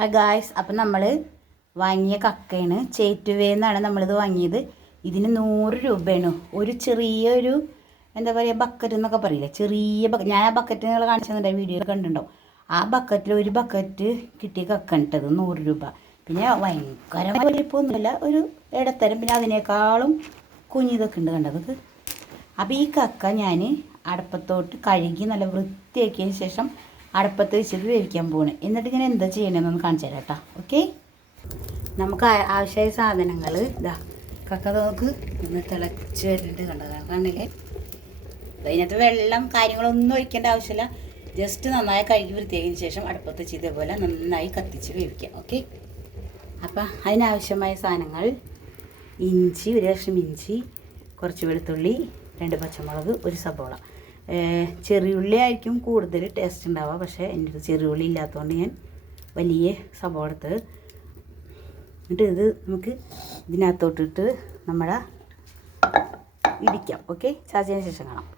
ഹാ ഗായ്സ് അപ്പം നമ്മൾ വാങ്ങിയ കക്കയാണ്. ചേറ്റുവേന്നാണ് നമ്മളിത് വാങ്ങിയത്. ഇതിന് നൂറ് രൂപയാണ്. ഒരു ചെറിയൊരു എന്താ പറയുക ബക്കറ്റ് എന്നൊക്കെ പറയില്ലേ? ചെറിയ ബക്ക ഞാൻ ആ ബക്കറ്റ് നിങ്ങൾ കാണിച്ചിട്ടുണ്ട് വീഡിയോ കണ്ടിട്ടുണ്ടാവും. ആ ബക്കറ്റിൽ ഒരു ബക്കറ്റ് കിട്ടിയ കക്ക ഇട്ടത് നൂറ് രൂപ. പിന്നെ ഭയങ്കര വലിപ്പമൊന്നുമില്ല ഒരു ഇടത്തരം. പിന്നെ അതിനേക്കാളും കുഞ്ഞിതൊക്കെ ഉണ്ട് കണ്ടത് അപ്പോൾ ഈ കക്ക ഞാൻ അടപ്പത്തോട്ട് കഴുകി നല്ല വൃത്തിയാക്കിയതിന് ശേഷം അടപ്പത്ത് വെച്ചിട്ട് വേവിക്കാൻ പോവാണ്. എന്നിട്ട് ഞാൻ എന്താ ചെയ്യണമെന്നൊന്ന് കാണിച്ചു തരാം കേട്ടോ. ഓക്കെ? നമുക്ക് ആവശ്യമായ സാധനങ്ങൾ ഇതാ. കക്ക നോക്ക് ഒന്ന് തിളച്ച് വരുന്നുണ്ട് കണ്ടത് കണ്ടില്ലേ? അതിനകത്ത് വെള്ളം കാര്യങ്ങളൊന്നും ഒഴിക്കേണ്ട ആവശ്യമില്ല. ജസ്റ്റ് നന്നായി കഴുകി വൃത്തിയാക്കിയതിന് ശേഷം അടുപ്പത്ത് വെച്ച് ഇതേപോലെ നന്നായി കത്തിച്ച് വേവിക്കാം. ഓക്കെ? അപ്പം അതിനാവശ്യമായ സാധനങ്ങൾ ഇഞ്ചി ഒരു കഷ്ണം ഇഞ്ചി കുറച്ച് വെളുത്തുള്ളി രണ്ട് പച്ചമുളക് ഒരു സബോള. ചെറിയുള്ളി ആയിരിക്കും കൂടുതൽ ടേസ്റ്റ് ഉണ്ടാവുക. പക്ഷേ എന്റെ അടുത്ത് ചെറിയുള്ളി ഇല്ലാത്തതുകൊണ്ട് ഞാൻ വലിയ എടുത്ത് എന്നിട്ട് ഇത് നമുക്ക് ഇതിനകത്തോട്ടിട്ട് നമ്മുടെ ഇടിക്കാം. ഓക്കെ ചാച്ചതിന് ശേഷം കാണാം.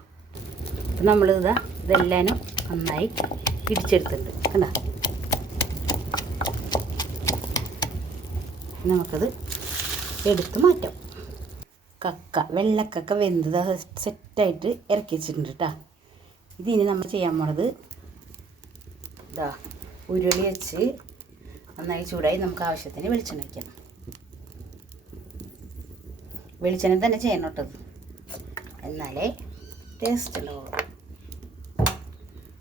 അപ്പം നമ്മളിതാ ഇതെല്ലാനും നന്നായി ഇടിച്ചെടുത്തിട്ടുണ്ട്. കണ്ടോ? നമുക്കത് എടുത്ത് മാറ്റാം. കക്ക വെള്ളക്കക്ക വെന്തത് സെറ്റായിട്ട് ഇറക്കി വെച്ചിട്ടുണ്ട് കേട്ടോ ഇതിനി നമ്മൾ ചെയ്യാൻ പോണത് ഇതാ ഉരുളി വെച്ച് നന്നായി ചൂടായി നമുക്ക് ആവശ്യത്തിന് വെളിച്ചെണ്ണ വയ്ക്കാം വെളിച്ചെണ്ണ തന്നെ ചെയ്യണം കേട്ടത്. എന്നാലേ ടേസ്റ്റ് ഉണ്ടാവുള്ളൂ.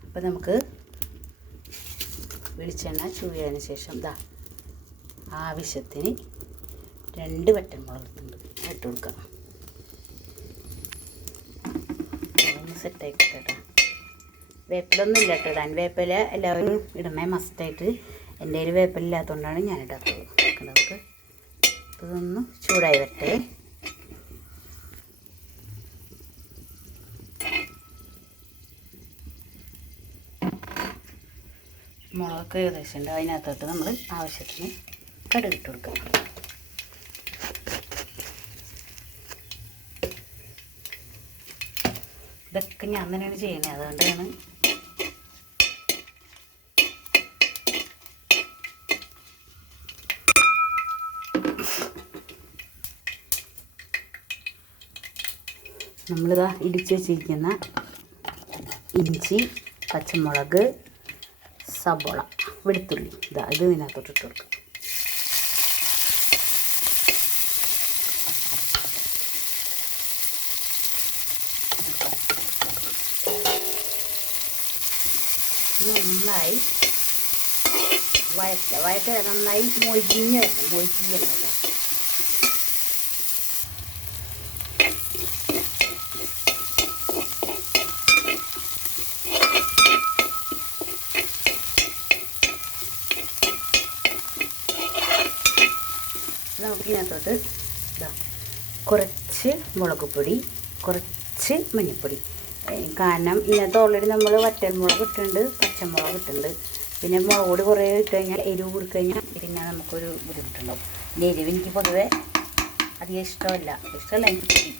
അപ്പം നമുക്ക് വെളിച്ചെണ്ണ ചൂടിയതിന് ശേഷം ഇതാ ആവശ്യത്തിന് രണ്ട് വറ്റൻമുളക് എടുത്തിട്ടുണ്ട് ഇട്ട് കൊടുക്കാം. സെറ്റായി കേട്ടോ. വേപ്പിലൊന്നും ഇല്ല കേട്ടോ ഇടാൻ. വേപ്പില എല്ലാവരും ഇടണേ മസ്റ്റായിട്ട് എന്റെ കയ്യിൽ വേപ്പില ഇല്ലാത്തതുകൊണ്ടാണ് ഞാൻ ഇടാത്തത് നമുക്ക് ഇതൊന്ന് ചൂടായി വരട്ടെ. മുളകൊക്കെ ഏകദേശം ഉണ്ട്. അതിനകത്തോട്ട് നമ്മൾ ആവശ്യത്തിന് കടുകിട്ട് കൊടുക്കണം കൊടുക്കാം. ഇതൊക്കെ ഞാൻ തന്നെയാണ് ചെയ്യുന്നത് അതുകൊണ്ടാണ് നമ്മളിതാ ഇടിച്ച് വെച്ചിരിക്കുന്ന ഇഞ്ചി പച്ചമുളക് സബോള വെളുത്തുള്ളി. ഇതാ ഇത് ഇതിനകത്തോട്ട് ഇട്ട് കൊടുക്കാം നന്നായി വഴറ്റ വഴറ്റ നന്നായി മൊഴിഞ്ഞ് വരണം മൊഴിഞ്ഞ് വരണം കേട്ടോ. നമുക്ക് കുറച്ച് മുളക് പൊടി കുറച്ച് മഞ്ഞൾപ്പൊടി. കാരണം ഇതിനകത്ത് ഓൾറെഡി നമ്മൾ വറ്റൽമുളക് ഇട്ടിട്ടുണ്ട് പച്ചമുളക് ഇട്ടിട്ടുണ്ട്. പിന്നെ മുളക് പൊടി കുറേ ഇട്ട് കഴിഞ്ഞാൽ എരിവ് കൊടുക്കഴിഞ്ഞാൽ കഴിഞ്ഞാൽ പിന്നെ നമുക്കൊരു ബുദ്ധിമുട്ടുണ്ടാവും. പിന്നെ എരിവ് എനിക്ക് പൊതുവേ അധികം ഇഷ്ടമല്ല. ഇഷ്ടമല്ല എനിക്ക് പൊടി.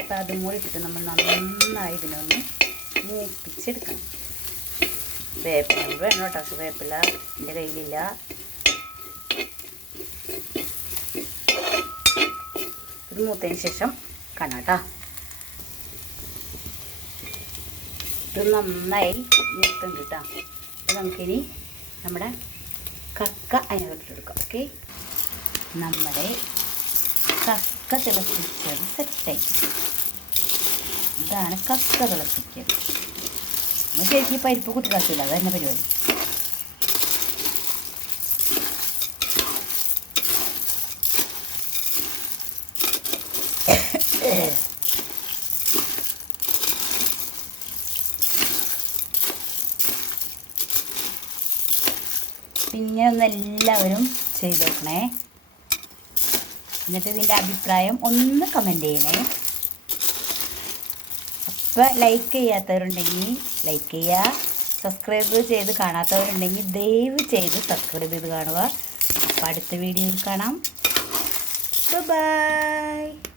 അപ്പോൾ അതും കൂടി ഇട്ടിട്ട് നമ്മൾ നന്നായി ഇതിനൊന്ന് മൂപ്പിച്ചെടുക്കണം വേപ്പില കൂടി വേണം കേട്ടോ. വേപ്പില എന്റെ കയ്യിലില്ല. ഇത് മൂത്തതിന് ശേഷം കാണാം കേട്ടോ. ഇത് നന്നായി മൂത്തുണ്ട് കേട്ടോ അപ്പോൾ നമുക്കിനി നമ്മുടെ കക്ക അതിനകത്ത് എടുക്കാം ഓക്കെ? നമ്മുടെ കക്ക തിളപ്പിച്ചത് സെറ്റായി. ഇതാണ് കക്ക തിളപ്പിക്കുന്നത് നമ്മൾ ശരിക്കും പരിപ്പ് കുട്ടികളാക്കില്ല അതന്നെ തന്നെ പരിപാടി ഇങ്ങനെ ഒന്ന് എല്ലാവരും ചെയ്ത് നോക്കണേ എന്നിട്ട് ഇതിന്റെ അഭിപ്രായം ഒന്ന് കമന്റ് ചെയ്യണേ. അപ്പോൾ ലൈക്ക് ചെയ്യാത്തവരുണ്ടെങ്കിൽ ലൈക്ക് ചെയ്യുക. സബ്സ്ക്രൈബ് ചെയ്ത് കാണാത്തവരുണ്ടെങ്കിൽ ദയവ് ചെയ്ത് സബ്സ്ക്രൈബ് ചെയ്ത് കാണുക. അപ്പോൾ അടുത്ത വീഡിയോയിൽ കാണാം. ബൈ